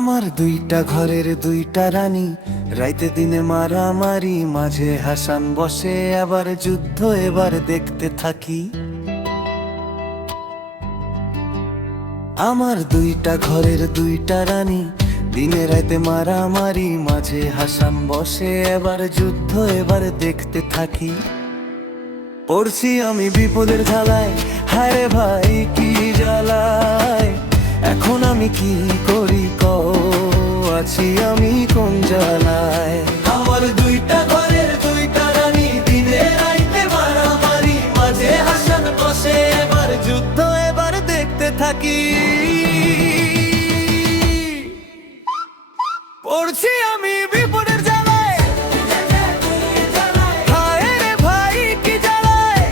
আমার দুইটা ঘরের দুইটা রানী, রাইতে দিনে মারামারি, মাঝে হাসান বসে আবার যুদ্ধ এবার দেখতে থাকি। আমার দুইটা ঘরের দুইটা রানী, দিনে রাইতে মারামারি, মাঝে হাসান বসে এবার যুদ্ধ এবার দেখতে থাকি। পড়ছি আমি বিপদের জ্বালায়, হায় ভাই কি জ্বালায়, এখন আমি কি করি কও, আছি আমি কোন জ্বালায়। আমার দুইটা ঘরের দুইটা রানী, দিনে রাইতে মারামারি, মাঝে হাসান বসে এবার যুদ্ধ এবার দেখতে থাকি। পড়ছি আমি বিপদের জ্বালায়, হায় রে ভাই কি জ্বালায়,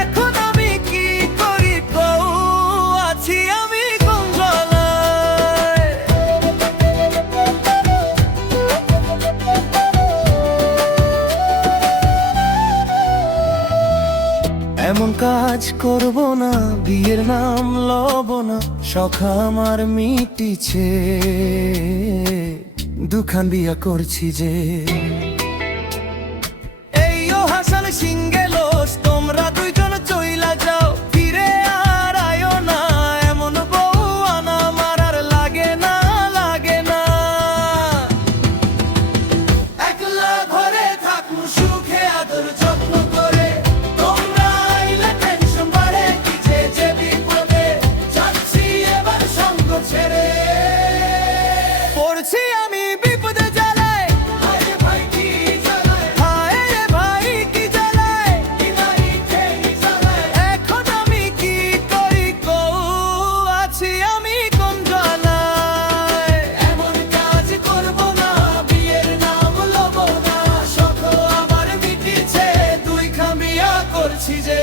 এখন আমি কি করি কও, আছি আমি কোন জ্বালায়। এমন কাজ করব না, বিয়ের নাম লব না, শখ আমার মিটিছে, দুখান বিয়া করছি যে। এই ও হাসান সিঙ্গেলোস, তোমরা দুইজন চইলা যাও, ফিরে আর আয়ো না, এমন বউ আনা আমার আর লাগে না, লাগে না। একলা ঘরে থাকুন সুখে আদর যত্ন করে, তোমরা আইলে টেনশন বাড়ে, কি যে বিপদে, যাচ্ছি এবার সঙ্গ ছেড়ে। পড়ছি আমি বিপদে জ্বালায়, হায় রে ভাই কি জ্বালায়, হায় রে ভাই কি জ্বালায়, এখন আমি কি করি কও, আছি আমি কোন জ্বালায়। এমন কাজ করব না, বিয়ের নাম লব না, শখ আমার মিটিছে, দুই খামিয়া করছি যে।